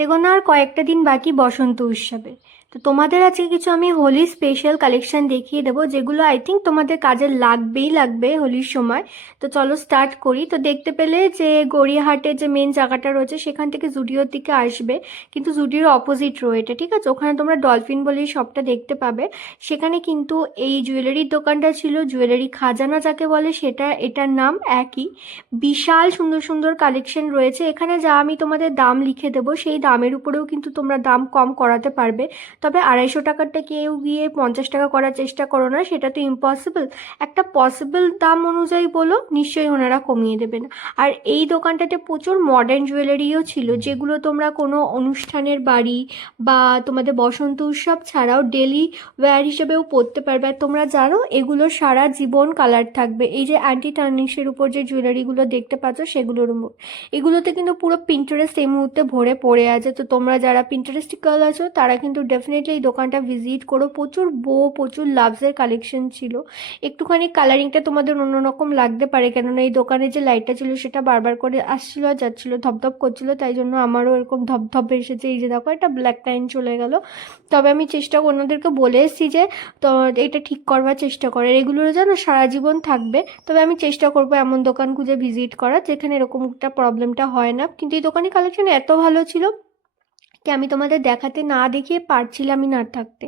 হাতে গোনা আর কয়েকটা দিন বাকি বসন্ত উৎসবে তো তোমাদের আজকে কিছু আমি হোলি স্পেশাল কালেকশন দেখিয়ে দেবো, যেগুলো আই থিঙ্ক তোমাদের কাজে লাগবেই লাগবে হোলির সময়। তো চলো স্টার্ট করি। তো দেখতে পেলে যে গড়িয়াহাটে যে মেন জায়গাটা রয়েছে, সেখান থেকে জুডিওর দিকে আসবে। কিন্তু জুডিওর অপোজিট রোয়েটে ঠিক আছে? ওখানে তোমরা ডলফিন বলেই শপটা দেখতে পাবে। সেখানে কিন্তু এই জুয়েলারির দোকানটা ছিল জুয়েলারি খাজানা যাকে বলে, সেটা, এটার নাম একই। বিশাল সুন্দর সুন্দর কালেকশন রয়েছে। এখানে যা আমি তোমাদের দাম লিখে দেবো, সেই দামের উপরেও কিন্তু তোমরা দাম কম করাতে পারবে। তবে আড়াইশো টাকারটা কেউ গিয়ে পঞ্চাশ টাকা করার চেষ্টা করো না, সেটা তো ইম্পসিবল একটা পসিবল দাম অনুযায়ী বলো, নিশ্চয়ই ওনারা কমিয়ে দেবেন। আর এই দোকানটাতে প্রচুর মডার্ন জুয়েলারিও ছিল, যেগুলো তোমরা কোনো অনুষ্ঠানের বাড়ি বা তোমাদের বসন্ত উৎসব ছাড়াও ডেলি ওয়্যার হিসেবেও পরতে পারবে। আর তোমরা জানো, এগুলো সারা জীবন কালার থাকবে। এই যে অ্যান্টি টার্নিশের উপর যে জুয়েলারিগুলো দেখতে পাচ্ছ, সেগুলোর উপর এগুলোতে কিন্তু পুরো পিন্টারেস্ট এই মুহূর্তে ভরে পড়ে আছে। তো তোমরা যারা পিন্টারেস্টিক গার্ল আছো, তারা কিন্তু ডেফিনেটলি এই দোকানটা ভিজিট করো। প্রচুর বো প্রচুর লাভসের কালেকশন ছিল। একটুখানি কালারিংটা তোমাদের অন্যরকম লাগতে পারে, কেননা এই দোকানে যে লাইটটা ছিল সেটা বারবার করে আসছিল আর যাচ্ছিল, ধপধপ করছিল, তাই জন্য আমারও এরকম ধপধপ এসেছে। এই যে দেখো, একটা ব্ল্যাক লাইন চলে গেল। তবে আমি চেষ্টা ওনাদেরকে বলে এসেছি যে, তো এটা ঠিক করবার চেষ্টা করে। এগুলো যেন সারা জীবন থাকবে, তবে আমি চেষ্টা করব এমন দোকান খুঁজে ভিজিট করার, যেখানে এরকম একটা প্রবলেমটা হয় না। কিন্তু এই দোকানের কালেকশন এত ভালো ছিল কি আমি তোমাদের দেখাতে না দেখিয়ে পারছিলামই না থাকতে।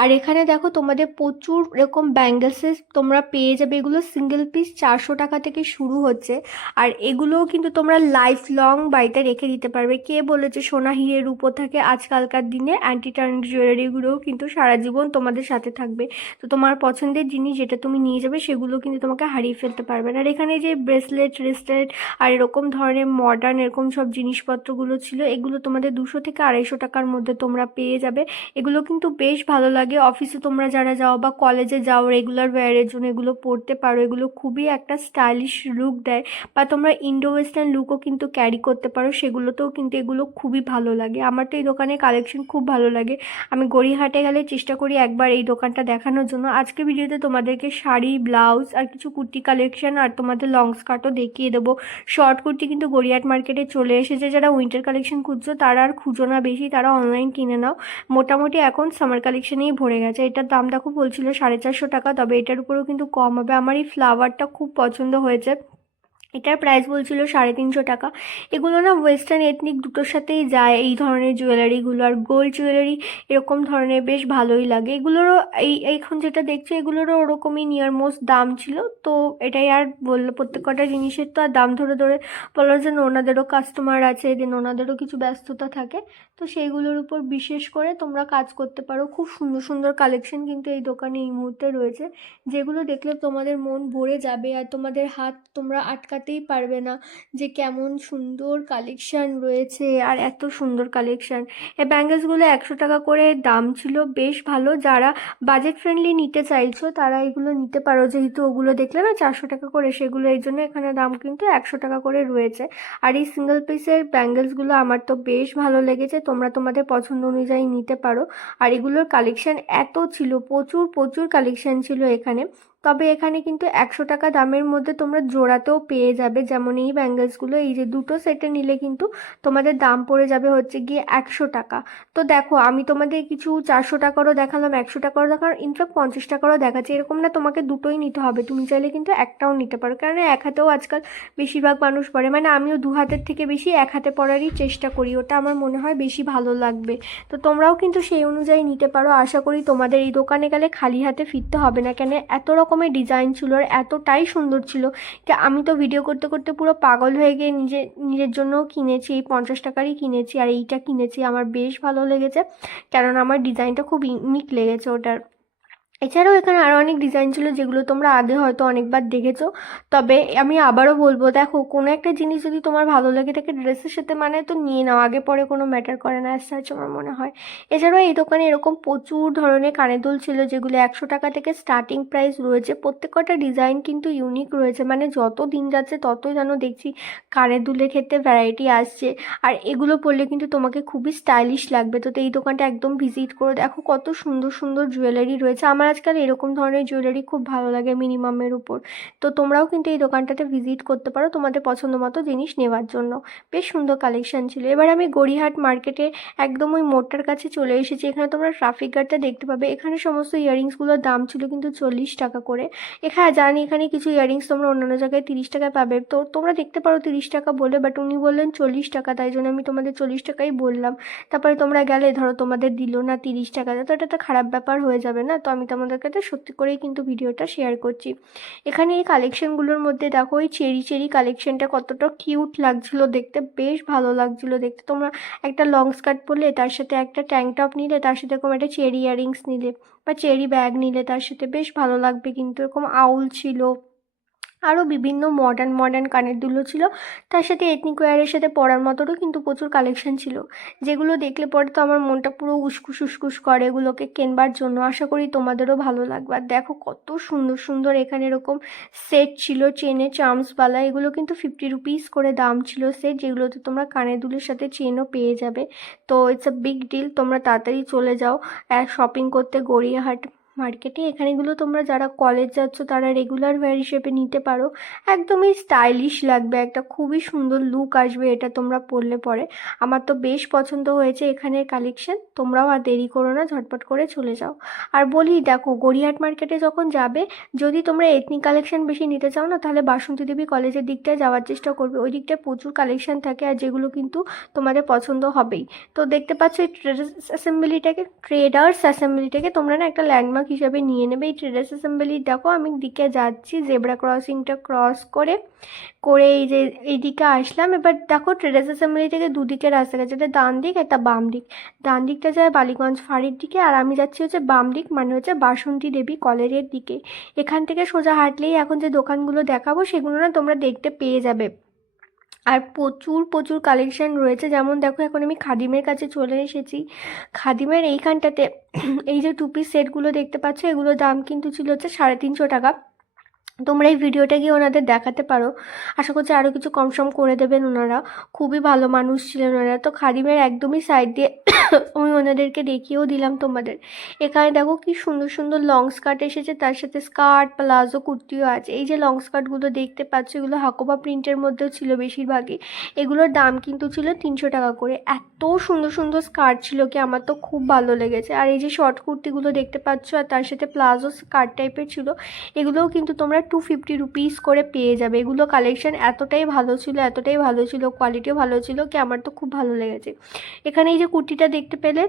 আর এখানে দেখো তোমাদের প্রচুর এরকম ব্যাঙ্গেলসেস তোমরা পেয়ে যাবে। এগুলো সিঙ্গেল পিস চারশো টাকা থেকে শুরু হচ্ছে। আর এগুলোও কিন্তু তোমরা লাইফ লং বাড়িতে রেখে দিতে পারবে। কে বলেছে সোনা হিরের উপর থাকে আজকালকার দিনে অ্যান্টি টার্নিক জুয়েলারিগুলোও কিন্তু সারা জীবন তোমাদের সাথে থাকবে। তো তোমার পছন্দের জিনিস যেটা তুমি নিয়ে যাবে সেগুলো কিন্তু তোমাকে হারিয়ে ফেলতে পারবে না। আর এখানে যে ব্রেসলেট রেসলেট আর এরকম ধরনের মডার্ন এরকম সব জিনিসপত্রগুলো ছিল, এগুলো তোমাদের দুশো থেকে আড়াইশো টাকার মধ্যে তোমরা পেয়ে যাবে। এগুলো কিন্তু বেশ ভালো লাগে। অফিসে তোমরা যারা যাও বা কলেজে যাও রেগুলার ওয়্যারের জন্য এগুলো পরতে পারো। এগুলো খুবই একটা স্টাইলিশ লুক দেয় বা তোমরা ইন্ডো ওয়েস্টার্ন লুকও কিন্তু ক্যারি করতে পারো। সেগুলোতেও কিন্তু এগুলো খুবই ভালো লাগে। আমার তো এই দোকানের কালেকশন খুব ভালো লাগে। আমি গড়িয়াহাটে গেলে চেষ্টা করি একবার এই দোকানটা দেখানোর জন্য। আজকে ভিডিওতে তোমাদেরকে শাড়ি ব্লাউজ আর কিছু কুর্তি কালেকশন আর তোমাদের লং স্কার্টও দেখিয়ে দেবো। শর্ট কুর্তি কিন্তু গড়িয়াট মার্কেটে চলে এসেছে। যারা উইন্টার কালেকশন খুঁজছো তারা আর খুঁজো না। বেশি তারা অনলাইন কিনে নাও। মোটামুটি এখন সামার কালেকশনেই ভরে গেছে। এটার দাম দেখো বলছিল সাড়ে চারশো টাকা, তবে এটার উপরেও কিন্তু কম হবে। আমার এই ফ্লাওয়ারটা খুব পছন্দ হয়েছে। এটার প্রাইস বলছিল সাড়ে তিনশো টাকা। এগুলো না ওয়েস্টার্ন এথনিক দুটোর সাথেই যায়, এই ধরনের জুয়েলারিগুলো আর গোল্ড জুয়েলারি এরকম ধরনের বেশ ভালোই লাগে। এগুলোরও এই, এখন যেটা দেখছ এগুলোরও ওরকমই নিয়ার মোস্ট দাম ছিল। তো এটাই আর বলল, প্রত্যেক কটা জিনিসের তো আর দাম ধরে ধরে বলল যে ওনাদেরও কাস্টমার আছে দেন ওনাদেরও কিছু ব্যস্ততা থাকে। তো সেইগুলোর উপর বিশেষ করে তোমরা কাজ করতে পারো। খুব সুন্দর সুন্দর কালেকশন কিন্তু এই দোকানে এই মুহূর্তে রয়েছে। যেগুলো দেখলে তোমাদের মন ভরে যাবে আর তোমাদের হাত তোমরা আটকাতেই পারবে না যে কেমন সুন্দর কালেকশান রয়েছে আর এত সুন্দর কালেকশান এই ব্যাঙ্গেলসগুলো একশো টাকা করে দাম ছিল, বেশ ভালো। যারা বাজেট ফ্রেন্ডলি নিতে চাইছো, তারা এগুলো নিতে পারো। যেহেতু ওগুলো দেখলে না চারশো টাকা করে, সেগুলো এই জন্য এখানে দাম কিন্তু একশো টাকা করে রয়েছে। আর এই সিঙ্গেল পিসের ব্যাঙ্গেলসগুলো আমার তো বেশ ভালো লেগেছে, তোমরা তোমাদের পছন্দ অনুযায়ী নিতে পারো। আর এগুলোর কালেকশান এত ছিল, প্রচুর প্রচুর কালেকশান ছিল এখানে। তবে এখানে কিন্তু একশো টাকা দামের মধ্যে তোমরা জোড়াতেও পেয়ে যাবে। যেমন এই ব্যাঙ্গেলসগুলো, এই যে দুটো সেটে নিলে কিন্তু তোমাদের দাম পড়ে যাবে হচ্ছে গিয়ে একশো টাকা। তো দেখো, আমি তোমাদের কিছু চারশো টাকারও দেখালাম, একশো টাকারও দেখালাম ইনফ্যাক্ট পঞ্চাশ টাকারও দেখাচ্ছি। এরকম না তোমাকে দুটোই নিতে হবে, তুমি চাইলে কিন্তু একটাও নিতে পারো। কারণ এক হাতেও আজকাল বেশিরভাগ মানুষ পড়ে মানে আমিও দু হাতের থেকে বেশি এক হাতে পড়ারই চেষ্টা করি, ওটা আমার মনে হয় বেশি ভালো লাগবে। তো তোমরাও কিন্তু সেই অনুযায়ী নিতে পারো, আশা করি তোমাদের এই দোকানে গেলে খালি হাতে ফিরতে হবে না, কেন এত রকমের ডিজাইন ছিল আর এতটাই সুন্দর ছিল যে আমি তো ভিডিও করতে করতে পুরো পাগল হয়ে গিয়ে নিজে, নিজের জন্য কিনেছি, এই পঞ্চাশ টাকারই কিনেছি আর এইটা কিনেছি। আমার বেশ ভালো লেগেছে। কারণ আমার ডিজাইনটা খুব ইউনিক লেগেছে ওটার। এছাড়াও এখানে আরও অনেক ডিজাইন ছিল যেগুলো তোমরা আগে হয়তো অনেকবার দেখেছ। তবে আমি আবারও বলব, দেখো, কোনো একটা জিনিস যদি তোমার ভালো লেগে থাকে ড্রেসের সাথে মানে তো নিয়ে নাও, আগে পরে কোনো ম্যাটার করে না অ্যাজ সাচ আমার মনে হয়। এছাড়াও এই দোকানে এরকম প্রচুর ধরনের কানের দুল ছিল, যেগুলো একশো টাকা থেকে স্টার্টিং প্রাইস রয়েছে। প্রত্যেক কটা ডিজাইন কিন্তু ইউনিক রয়েছে মানে যত দিন যাচ্ছে ততই যেন দেখছি কানের দুলের ক্ষেত্রে ভ্যারাইটি আসছে। আর এগুলো পরলে কিন্তু তোমাকে খুবই স্টাইলিশ লাগবে। তো তো এই দোকানটা একদম ভিজিট করো। দেখো কত সুন্দর সুন্দর জুয়েলারি রয়েছে। আমার আজকাল এরকম ধরনের জুয়েলারি খুব ভালো লাগে মিনিমামের উপর। তো তোমরাও কিন্তু এই দোকানটাতে ভিজিট করতে পারো তোমাদের পছন্দ মতো জিনিস নেওয়ার জন্য। বেশ সুন্দর কালেকশন ছিল। এবার আমি গড়িহাট মার্কেটে একদম ওই মোড়টার কাছে চলে এসেছি। এখানে তোমরা ট্রাফিক গার্ডটা দেখতে পাবে। এখানে সমস্ত ইয়াররিংসগুলোর দাম ছিল কিন্তু চল্লিশ টাকা করে। এখানে জানি এখানে কিছু ইয়াররিংস তোমরা অন্যান্য জায়গায় তিরিশ টাকায় পাবে। তো তোমরা দেখতে পারো তিরিশ টাকা বলে বাট উনি বললেন চল্লিশ টাকা। তাই জন্য আমি তোমাদের চল্লিশ টাকাই বললাম। তারপরে তোমরা গেলে, ধরো তোমাদের দিল না তিরিশ টাকা। তো এটা তো খারাপ ব্যাপার হয়ে যাবে না? তো আমি তোমাদের কাছে সত্যি করেই কিন্তু ভিডিওটা শেয়ার করছি। এখানে এই কালেকশানগুলোর মধ্যে দেখো, এই চেরি চেরি কালেকশানটা কতটা কিউট লাগছিল দেখতে, বেশ ভালো লাগছিল দেখতে। তোমরা একটা লং স্কার্ট পরলে তার সাথে একটা ট্যাঙ্ক টপ নিলে তার সাথে এরকম একটা চেরি ইয়ারিংস নিলে বা চেরি ব্যাগ নিলে তার সাথে বেশ ভালো লাগবে কিন্তু এরকম আউল ছিল। আরও বিভিন্ন মডার্ন মডার্ন কানের দুলো ছিল। তার সাথে এথনিক ওয়্যারের সাথে পরার মতোরও কিন্তু প্রচুর কালেকশন ছিল। যেগুলো দেখলে পরে তো আমার মনটা পুরো উসকুস উসকুস করে এগুলোকে কেনবার জন্য। আশা করি তোমাদেরও ভালো লাগবে। আর দেখো কত সুন্দর সুন্দর এখানে এরকম সেট ছিল চেনে চার্মসওয়ালা এগুলো কিন্তু ফিফটি রুপিস করে দাম ছিল সেট যেগুলোতে তোমরা কানের দুলের সাথে চেনও পেয়ে যাবে। তো ইটস আ বিগ ডিল তোমরা তাড়াতাড়ি চলে যাও। শপিং করতে গড়িয়াহাট মার্কেটে এখানেগুলো তোমরা যারা কলেজ যাচ্ছ, তারা রেগুলার ওয়্যার হিসেবে নিতে পারো। একদমই স্টাইলিশ লাগবে, একটা খুবই সুন্দর লুক আসবে, এটা তোমরা পরলে পরে। আমার তো বেশ পছন্দ হয়েছে এখানের কালেকশন তোমরাও আর দেরি করো না, ঝটপট করে চলে যাও। আর বলি, দেখো, গড়িয়াহাট মার্কেটে যখন যাবে, যদি তোমরা এথনিক কালেকশন বেশি নিতে চাও না, তাহলে বাসন্তী দেবী কলেজের দিকটায় যাওয়ার চেষ্টা করবে। ওই দিকটায় প্রচুর কালেকশন থাকে আর যেগুলো কিন্তু তোমাদের পছন্দ হবেই। তো দেখতে পাচ্ছ, এই ট্রেডার্স অ্যাসেম্বলিটাকে ট্রেডার্স অ্যাসেম্বলিটাকে তোমরা না একটা ল্যান্ডমার্ক হিসাবে নিয়ে নেবে। এই ট্রেডার্স অ্যাসেম্বলি দেখো, আমি দিকে যাচ্ছি জেব্রা ক্রসিংটা ক্রস করে করে এই যে এইদিকে আসলাম। এবার দেখো ট্রেডার্স অ্যাসেম্বলি থেকে দুদিকে রাস্তা গেছে। এটা ডান দিক একটা বাম দিক। ডান দিকটা যায় বালিগঞ্জ ফাঁড়ির দিকে, আর আমি যাচ্ছি হচ্ছে বাম দিক মানে হচ্ছে বাসন্তী দেবী কলেজের দিকে। এখান থেকে সোজা হাঁটলেই এখন যে দোকানগুলো দেখাবো, সেগুলো না তোমরা দেখতে পেয়ে যাবে। আর প্রচুর প্রচুর কালেকশান রয়েছে। যেমন দেখো, এখন আমি খাদিমের কাছে চলে এসেছি। খাদিমের এইখানটাতে এই যে টু পিস সেটগুলো দেখতে পাচ্ছ, এগুলোর দাম কিন্তু ছিল হচ্ছে সাড়ে তিনশো টাকা। তোমরা এই ভিডিওটা গিয়ে ওনাদের দেখাতে পারো। আশা করছি আরও কিছু কম সম করে দেবেন ওনারা। খুবই ভালো মানুষ ছিলেন ওনারা। তো খাদিমের একদমই সাইড দিয়ে আমি ওনাদেরকে দেখিয়েও দিলাম তোমাদের। এখানে দেখো কি সুন্দর সুন্দর লং স্কার্ট এসেছে। তার সাথে স্কার্ট প্লাজো কুর্তিও আছে। এই যে লং স্কার্টগুলো দেখতে পাচ্ছ, এগুলো হাকোবা প্রিন্টের মধ্যেও ছিল বেশিরভাগই। এগুলোর দাম কিন্তু ছিল তিনশো টাকা করে। এত সুন্দর সুন্দর স্কার্ট ছিল কি আমার তো খুব ভালো লেগেছে। আর এই যে শর্ট কুর্তিগুলো দেখতে পাচ্ছ, আর তার সাথে প্লাজো স্কার্ট টাইপের ছিল, এগুলোও কিন্তু তোমরা টু ফিফটি রুপিস করে পেয়ে যাবে। এগুলো কালেকশান এতটাই ভালো ছিল, এতটাই ভালো ছিল কোয়ালিটিও ভালো ছিল কি আমার তো খুব ভালো লেগেছে। এখানে এই যে কুর্তিটা দেখতে পেলে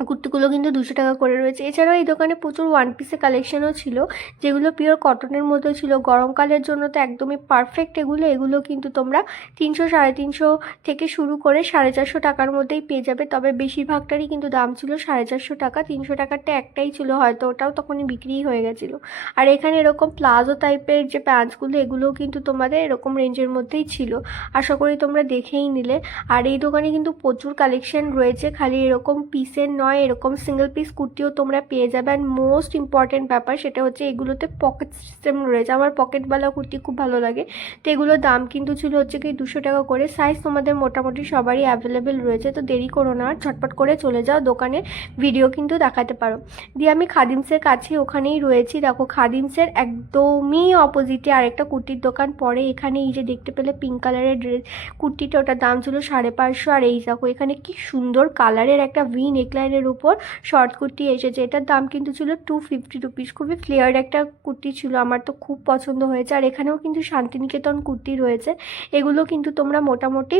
কুর্তিগুলো কিন্তু দুশো টাকা করে রয়েছে। এছাড়াও এই দোকানে প্রচুর ওয়ান পিসের কালেকশনও ছিল, যেগুলো পিওর কটনের মধ্যে ছিল। গরমকালের জন্য তো একদমই পারফেক্ট এগুলো এগুলো কিন্তু তোমরা তিনশো, সাড়ে তিনশো থেকে শুরু করে সাড়ে চারশো টাকার মধ্যেই পেয়ে যাবে। তবে বেশিরভাগটারই কিন্তু দাম ছিল সাড়ে চারশো টাকা, তিনশো টাকারটা একটাই ছিল, হয়তো ওটাও তখনই বিক্রিই হয়ে গেছিল। আর এখানে এরকম প্লাজো টাইপের যে প্যান্টসগুলো এগুলোও কিন্তু তোমাদের এরকম রেঞ্জের মধ্যেই ছিল। আশা করি তোমরা দেখেই নিলে। আর এই দোকানে কিন্তু প্রচুর কালেকশন রয়েছে, খালি এরকম পিসের নয়, এরকম সিঙ্গেল পিস কুর্তিও তোমরা পেয়ে যাবে। অ্যান্ড মোস্ট ইম্পর্ট্যান্ট ব্যাপার সেটা হচ্ছে এগুলোতে পকেট সিস্টেম রয়েছে। আমার পকেটওয়ালা কুর্তি খুব ভালো লাগে। তো এগুলোর দাম কিন্তু ছিল হচ্ছে কি দুশো টাকা করে। সাইজ তোমাদের মোটামুটি সবারই অ্যাভেলেবেল রয়েছে। তো দেরি করো না আর ঝটপট করে চলে যাও দোকানে ভিডিও কিন্তু দেখাতে পারো। দিয়ে আমি খাদিমসের কাছে ওখানেই রয়েছি। দেখো খাদিমসের একদমই অপোজিটে আরেকটা কুর্তির দোকান পরে। এখানে এই যে দেখতে পেলে পিঙ্ক কালারের ড্রেস কুর্তিটা, ওটার দাম ছিল সাড়ে পাঁচশো। আর এই দেখো এখানে কি সুন্দর কালারের একটা ভি নেকলাইনের উপর শর্ট কুর্তি এসেছে এটার দাম কিন্তু ছিল টু ফিফটি রুপিস খুবই ফ্লেয়ার একটা কুর্তি ছিল, আমার তো খুব পছন্দ হয়েছে। আর এখানেও কিন্তু শান্তিনিকেতন কুর্তি রয়েছে। এগুলো কিন্তু তোমরা মোটামুটি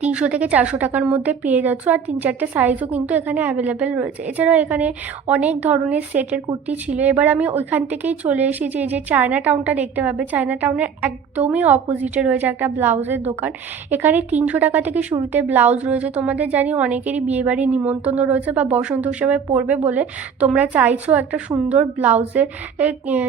তিনশো থেকে চারশো টাকার মধ্যে পেয়ে যাচ্ছ। আর তিন চারটে সাইজও কিন্তু এখানে অ্যাভেলেবেল রয়েছে। এছাড়াও এখানে অনেক ধরনের সেটের কুর্তি ছিল। এবার আমি ওইখান থেকেই চলে এসেছি। এই যে চায়না টাউনটা দেখতে পাবে। চায়না টাউনের একদমই অপোজিটে রয়েছে একটা ব্লাউজের দোকান। এখানে তিনশো টাকা থেকে শুরুতে ব্লাউজ রয়েছে। তোমাদের জানি অনেকেরই বিয়েবাড়ির নিমন্ত্রণ রয়েছে বা বসন্ত উৎসবে পরবে বলে তোমরা চাইছো একটা সুন্দর ব্লাউজের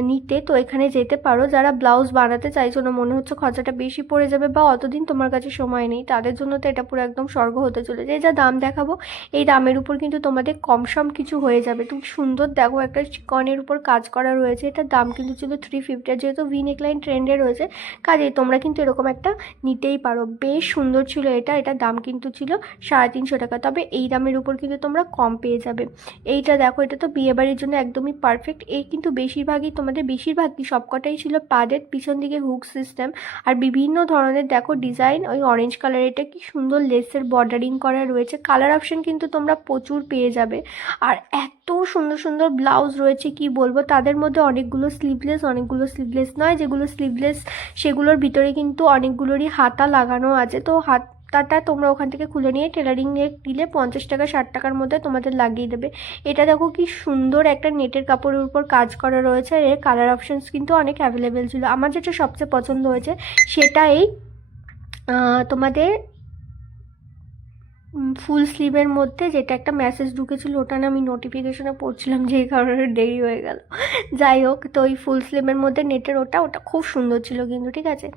নিতে। তো এখানে যেতে পারো। যারা ব্লাউজ বানাতে চাইছো না, মনে হচ্ছে খরচাটা বেশি পড়ে যাবে বা অতদিন তোমার কাছে সময় নেই, তাদের জন্য তো এটা পুরো একদম স্বর্গ হতে চলেছে। যা দাম দেখাবো, এই দামের উপর কিন্তু তোমাদের কম সম কিছু হয়ে যাবে। তুমি সুন্দর দেখো, একটা চিকনের উপর কাজ করা রয়েছে। এটার দাম কিন্তু ছিল থ্রি ফিফটি যেহেতু ভি নেকলাইন ট্রেন্ডে রয়েছে কাজে তোমরা কিন্তু এরকম একটা নিতেই পারো। বেশ সুন্দর ছিল এটা, এটার দাম কিন্তু ছিল সাড়ে তিনশো টাকা। তবে এই দামের উপর কিন্তু তোমরা কম পেয়ে যাবে। এইটা দেখো, এটা তো বিয়েবাড়ির জন্য একদমই পারফেক্ট এই কিন্তু বেশিরভাগই তোমাদের, বেশিরভাগই সবকটাই ছিল পাদের পিছন দিকে হুক সিস্টেম আর বিভিন্ন ধরনের দেখো ডিজাইন ওই অরেঞ্জ কালার এটা কি সুন্দর লেসের বর্ডারিং করা রয়েছে। কালার অপশন কিন্তু তোমরা প্রচুর পেয়ে যাবে। আর এত সুন্দর সুন্দর ব্লাউজ রয়েছে, কি বলব? তাদের মধ্যে অনেকগুলো স্লিভলেস অনেকগুলো স্লিভলেস নয়। যেগুলো স্লিভলেস সেগুলোর ভিতরে কিন্তু অনেকগুলোরই হাতা লাগানো আছে। তো হাতাটা তোমরা ওখান থেকে খুলে নিয়ে টেলারিং নিয়ে দিলে পঞ্চাশ টাকা, ষাট টাকার মধ্যে তোমাদের লাগিয়ে দেবে। এটা দেখো কি সুন্দর একটা নেটের কাপড়ের উপর কাজ করা রয়েছে। এর কালার অপশানস কিন্তু অনেক অ্যাভেলেবেল ছিল। আমার যেটা সবচেয়ে পছন্দ হয়েছে সেটা এই তোমাদের ফুল স্লিভের মধ্যে যেটা একটা মেসেজ ঢুকেছিল, ওটা না আমি নোটিফিকেশনে পড়ছিলাম যে এই কারণে দেরি হয়ে গেল। যাই হোক, তো ওই ফুল স্লিভের মধ্যে নেটের ওটা ওটা খুব সুন্দর ছিল কিন্তু, ঠিক আছে?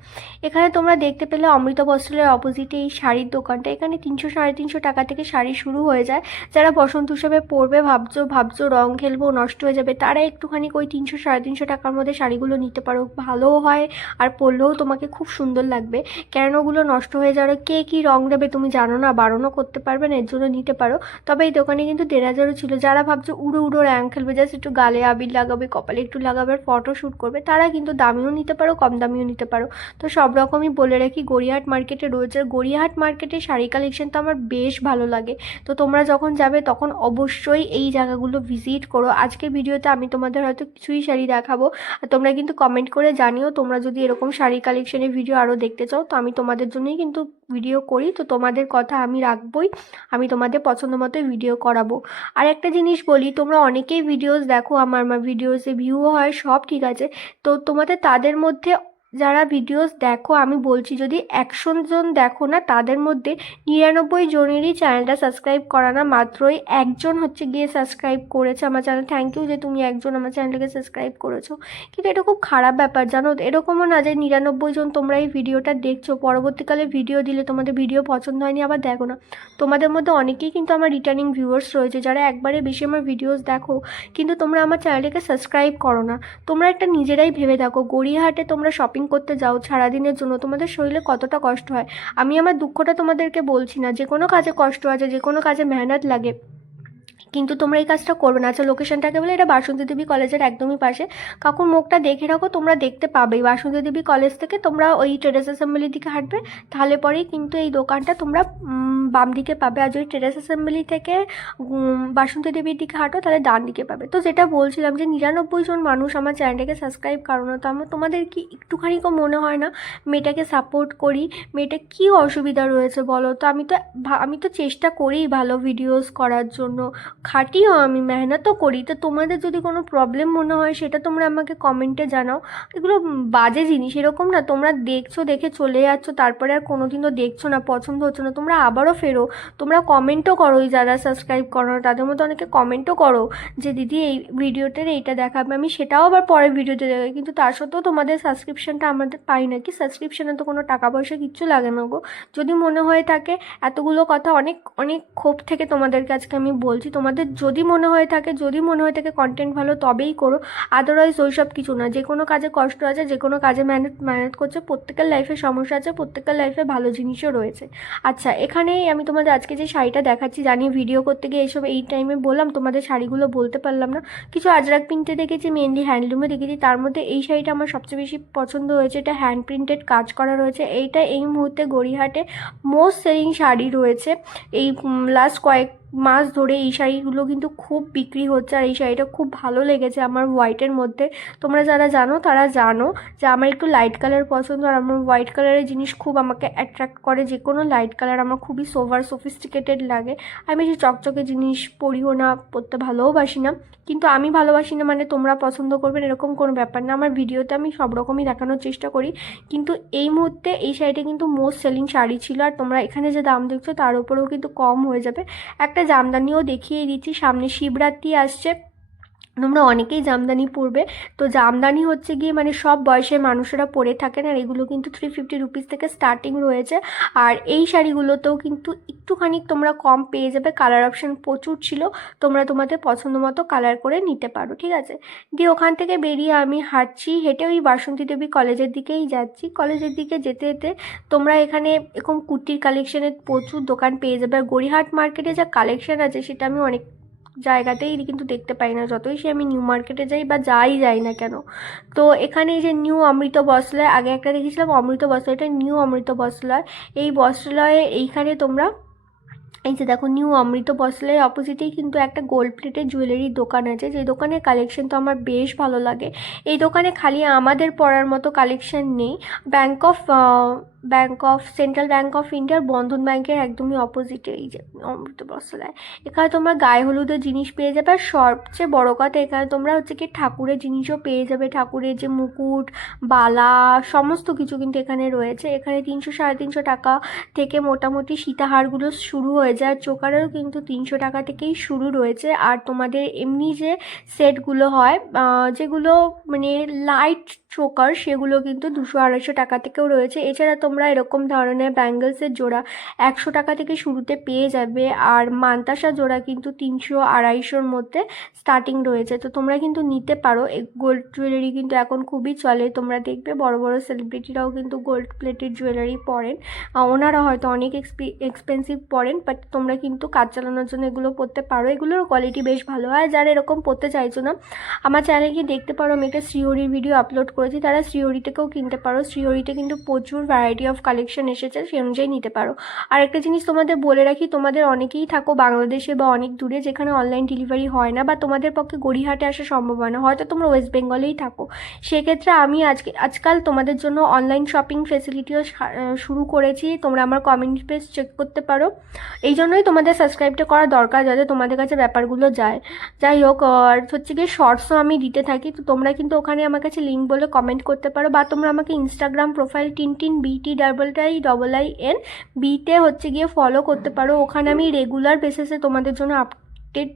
এখানে তোমরা দেখতে পেলে অমৃত বস্ত্রের অপোজিটে এই শাড়ির দোকানটা। এখানে তিনশো, সাড়ে তিনশো টাকা থেকে শাড়ি শুরু হয়ে যায়। যারা বসন্ত উৎসবে পরবে, ভাবছ ভাবছ রং খেলব, নষ্ট হয়ে যাবে, তারা একটুখানি ওই তিনশো, সাড়ে তিনশো টাকার মধ্যে শাড়িগুলো নিতে পারো। ভালোও হয় আর পরলেও তোমাকে খুব সুন্দর লাগবে। কেন ওগুলো নষ্ট হয়ে যাবে কে কী রং দেবে তুমি জানো না? বারণও করতে পারবে না, এর জন্য নিতে পারো। তবে এই দোকানে কিন্তু দেড় হাজারও ছিল। যারা ভাবছ উড়ো উড়ো র্যাং খেলবে, জাস্ট একটু গালে আবির লাগাবে, কপালে একটু লাগাবে ফটো শ্যুট করবে, তারা কিন্তু দামিও নিতে পারো, কম দামিও নিতে পারো। তো সব রকমই বলে রাখি, গড়িয়াহাট মার্কেটে রয়েছে। গড়িয়াহাট মার্কেটে শাড়ি কালেকশন তো আমার বেশ ভালো লাগে। তো তোমরা যখন যাবে, তখন অবশ্যই এই জায়গাগুলো ভিজিট করো। আজকের ভিডিওতে আমি তোমাদের হয়তো কিছুই শাড়ি দেখাবো। আর তোমরা কিন্তু কমেন্ট করে জানিও, তোমরা যদি এরকম শাড়ি কালেকশনের ভিডিও আরও দেখতে চাও, তো আমি তোমাদের জন্যই কিন্তু ভিডিও করি। তো তোমাদের কথা আমি রাখবই আমি তোমাদের পছন্দ মতো ভিডিও করাবো। আর একটা জিনিস বলি, তোমরা অনেকেই ভিডিওস দেখো, আমার আমার ভিডিওসে ভিউ হয়, সব ঠিক আছে। তো তোমাদের তাদের মধ্যে যারা ভিডিওস দেখো, আমি বলছি যদি একশো জন দেখো না, তাদের মধ্যে নিরানব্বই জনেরই চ্যানেলটা সাবস্ক্রাইব করা না, মাত্রই একজন হচ্ছে গিয়ে সাবস্ক্রাইব করেছে আমার চ্যানেল থ্যাংক ইউ যে তুমি একজন আমার চ্যানেলটাকে সাবস্ক্রাইব করেছ। কিন্তু এটা খুব খারাপ ব্যাপার, জানো? এরকমও না যে নিরানব্বই জন তোমরা এই ভিডিওটা দেখছ, পরবর্তীকালে ভিডিও দিলে তোমাদের ভিডিও পছন্দ হয়নি, আবার দেখো না। তোমাদের মধ্যে অনেকেই কিন্তু আমার রিটার্নিং ভিউয়ার্স রয়েছে, যারা একবারে বেশি আমার ভিডিওস দেখো, কিন্তু তোমরা আমার চ্যানেলটাকে সাবস্ক্রাইব করো না। তোমরা একটা নিজেরাই ভেবে দেখো, গড়িয়াহাটে তোমরা শপিং করতে যাও সারাদিনের জন্য, তোমাদের শরীরে কতটা কষ্ট হয়? আমি আমার দুঃখটা তোমাদেরকে বলছি না, যে কোনো কাজে কষ্ট আছে, যে কোনো কাজে মেহনত লাগে। কিন্তু তোমরা এই কাজটা করবে না। আচ্ছা লোকেশনটাকে বলে এটা বাসন্তী দেবী কলেজের একদমই পাশে। কাকুর মুখটা দেখে রাখো, তোমরা দেখতে পাবেই বাসন্তী দেবী কলেজ থেকে তোমরা ওই টেরেস অ্যাসেম্বলির দিকে হাঁটবে। তাহলে পরেই কিন্তু এই দোকানটা তোমরা বাম দিকে পাবে। আর যদি টেরেস অ্যাসেম্বলি থেকে বাসন্তী দেবীর দিকে হাঁটো, তাহলে ডান দিকে পাবে। তো যেটা বলছিলাম যে নিরানব্বই জন মানুষ আমার চ্যানেলটাকে সাবস্ক্রাইব করো না, তো আমার, তোমাদের কি একটুখানিও মনে হয় না? মেয়েটাকে সাপোর্ট করি। মেয়েটা কী অসুবিধা রয়েছে বলো? তো আমি তো আমি তো চেষ্টা করি ভালো ভিডিওস করার জন্য। খাটিও আমি মেহনতও করি। তো তোমাদের যদি কোনো প্রবলেম মনে হয় সেটা তোমরা আমাকে কমেন্টে জানাও। এগুলো বাজে জিনিস এরকম না তোমরা দেখছ দেখে চলে যাচ্ছ তারপরে আর কোনোদিনও দেখছ না পছন্দ হচ্ছে না তোমরা আবারও ফেরো। তোমরা কমেন্টও করো যারা সাবস্ক্রাইব করো না, তাদের মধ্যে অনেকে কমেন্টও করো যে দিদি এই ভিডিওটার এইটা দেখাবে। আমি সেটাও আবার পরের ভিডিওতে দেখাই কিন্তু তার সত্ত্বেও তোমাদের সাবস্ক্রিপশনটা আমাদের পাই না। কি সাবস্ক্রিপশানে তো কোনো টাকা পয়সা কিচ্ছু লাগে না গো। যদি মনে হয়ে থাকে এতগুলো কথা অনেক অনেক ক্ষোভ থেকে তোমাদের কাছকে আমি বলছি তোমাদের যদি মনে হয়ে থাকে, যদি মনে হয়ে থাকে কন্টেন্ট ভালো, তবেই করো। আদারওয়াইজ ওই সব কিছু না। যে কোনো কাজে কষ্ট আছে, যে কোনো কাজে মেহনত মেহনত করছে, প্রত্যেকের লাইফে সমস্যা আছে, প্রত্যেকের লাইফে ভালো জিনিসও রয়েছে। আচ্ছা এখানেই আমি তোমাদের আজকে যে শাড়িটা দেখাচ্ছি, জানি ভিডিও করতে গিয়ে এইসব এই টাইমে বললাম, তোমাদের শাড়িগুলো বলতে পারলাম না। কিছু আজরাক প্রিন্টে দেখেছি মেনলি হ্যান্ডলুমে দেখেছি। তার মধ্যে এই শাড়িটা আমার সবচেয়ে বেশি পছন্দ হয়েছে। এটা হ্যান্ড প্রিন্টেড কাজ করা রয়েছে। এইটা এই মুহূর্তে গড়িহাটে মোস্ট সেলিং শাড়ি রয়েছে। এই লাস্ট কয়েক মাস ধরে এই শাড়িগুলো কিন্তু খুব বিক্রি হচ্ছে আর এই শাড়িটা খুব ভালো লেগেছে আমার হোয়াইটের মধ্যে। তোমরা যারা জানো তারা জানো যে আমার একটু লাইট কালার পছন্দ আর আমার হোয়াইট কালারের জিনিস খুব আমাকে অ্যাট্রাক্ট করে। যে কোনো লাইট কালার আমার খুবই সোভার সোফিস্টিকেটেড লাগে। আমি বেশি চকচকে জিনিস পরিও না, পরতে ভালোও না। কিন্তু আমি ভালোবাসি না মানে তোমরা পছন্দ করবেন এরকম কোনো ব্যাপার না। আমার ভিডিওতে আমি সব রকমই দেখানোর চেষ্টা করি। কিন্তু এই মুহূর্তে এই শাড়িটা কিন্তু মোস্ট সেলিং শাড়ি ছিল আর তোমরা এখানে যে দাম দেখছ তার উপরেও কিন্তু কম হয়ে যাবে। একটা জামদানিও দেখিয়ে দিচ্ছি, সামনে শিবরাত্রি আসছে। তোমরা অনেকেই জামদানি পরবে। তো জামদানি হচ্ছে গিয়ে মানে সব বয়সের মানুষেরা পরে থাকেন আর এগুলো কিন্তু থ্রি ফিফটি রুপিস থেকে স্টার্টিং রয়েছে। আর এই শাড়িগুলোতেও কিন্তু একটুখানি তোমরা কম পেয়ে যাবে। কালার অপশান প্রচুর ছিল, তোমরা তোমাদের পছন্দ মতো কালার করে নিতে পারো, ঠিক আছে? দিয়ে ওখান থেকে বেরিয়ে আমি হাঁটছি, হেঁটে ওই বাসন্তী দেবী কলেজের দিকেই যাচ্ছি। কলেজের দিকে যেতে যেতে তোমরা এখানে এরকম কুর্তির কালেকশনের প্রচুর দোকান পেয়ে যাবে। আর গড়িহাট মার্কেটে যা কালেকশান আছে সেটা আমি অনেক জায়গাতেই কিন্তু দেখতে পাই না। যতই সে আমি নিউ মার্কেটে যাই বা যাই যাই না কেন। তো এখানে যে নিউ অমৃত বস্ত্রালয়, আগে একটা দেখেছিলাম অমৃত বস্ত্রালয়, এটা নিউ অমৃত বস্ত্রালয়। এই বস্ত্রালয়ে এইখানে তোমরা, এই যে দেখো নিউ অমৃত বস্ত্রালয়ের অপোজিটেই কিন্তু একটা গোল্ড প্লেটের জুয়েলারির দোকান আছে। যে দোকানের কালেকশন তো আমার বেশ ভালো লাগে। এই দোকানে খালি আমাদের পড়ার মতো কালেকশন নেই। Bank of bank of central bank of ইন্ডিয়ার বন্ধন ব্যাংকের একদমই অপোজিটে এই যে, অমৃত বস্ত্রালয়। এখানে তোমরা গায়ে হলুদের জিনিস পেয়ে যাবে আর সবচেয়ে বড় কথা এখানে তোমরা হচ্ছে কি ঠাকুরের জিনিসও পেয়ে যাবে। ঠাকুরের যে মুকুট, বালা, সমস্ত কিছু কিন্তু এখানে রয়েছে। এখানে তিনশো, সাড়ে তিনশো টাকা থেকে মোটামুটি সীতাহারগুলো শুরু হয়ে যায়। আর চোকারেরও কিন্তু তিনশো টাকা থেকেই শুরু রয়েছে। আর তোমাদের এমনি যে সেটগুলো হয় যেগুলো মানে লাইট চোকার, সেগুলো কিন্তু দুশো, আড়াইশো টাকা থেকেও রয়েছে। এছাড়া তোমরা এরকম ধরনের ব্যাঙ্গলসের জোড়া একশো টাকা থেকে শুরুতে পেয়ে যাবে। আর মান্তাসা জোড়া কিন্তু তিনশো আড়াইশোর মধ্যে স্টার্টিং রয়েছে। তো তোমরা কিন্তু নিতে পারো। গোল্ড জুয়েলারি কিন্তু এখন খুবই চলে। তোমরা দেখবে বড় বড় সেলিব্রিটিরাও কিন্তু গোল্ড প্লেটেড জুয়েলারি পরেন। ওনারা হয়তো অনেক এক্সপেন্সিভ পরেন বাট তোমরা কিন্তু কাজ চালানোর জন্য এগুলো পরতে পারো। এগুলোর কোয়ালিটি বেশ ভালো। হয় যারা এরকম পরতে চাইছো না, আমার চ্যানেলে গিয়ে দেখতে পারো। আমি একটা শ্রীহরির ভিডিও আপলোড করেছি। তারা শ্রীহরি থেকেও কিনতে পারো। শ্রীহরিতে কিন্তু প্রচুর ভ্যারাইটি অফ কালেকশন এসেছে, সেই অনুযায়ী নিতে পারো। আর একটা জিনিস তোমাদের বলে রাখি, তোমাদের অনেকেই থাকো বাংলাদেশে বা অনেক দূরে যেখানে অনলাইন ডেলিভারি হয় না বা তোমাদের পক্ষে গড়িহাটে আসা সম্ভব হয় না, হয়তো তোমরা ওয়েস্ট বেঙ্গলেই থাকো। সেক্ষেত্রে আমি আজকে, আজকাল তোমাদের জন্য অনলাইন শপিং ফেসিলিটিও শুরু করেছি, তোমরা আমার কমেন্ট পেজ চেক করতে পারো। এই জন্যই তোমাদের সাবস্ক্রাইবটা করা দরকার যাতে তোমাদের কাছে ব্যাপারগুলো যায়। যাই হোক, আর হচ্ছে গিয়ে শর্টসও আমি দিতে থাকি, তো তোমরা কিন্তু ওখানে আমার কাছে লিঙ্ক বলে কমেন্ট করতে পারো, বা তোমরা আমাকে ইনস্টাগ্রাম প্রোফাইল টিন টিন বিটি ডাবলটাই ডবল আই এন বিতে হচ্ছে গিয়ে ফলো করতে পারো। ওখানে আমি রেগুলার বেসিসে তোমাদের জন্য আপডেট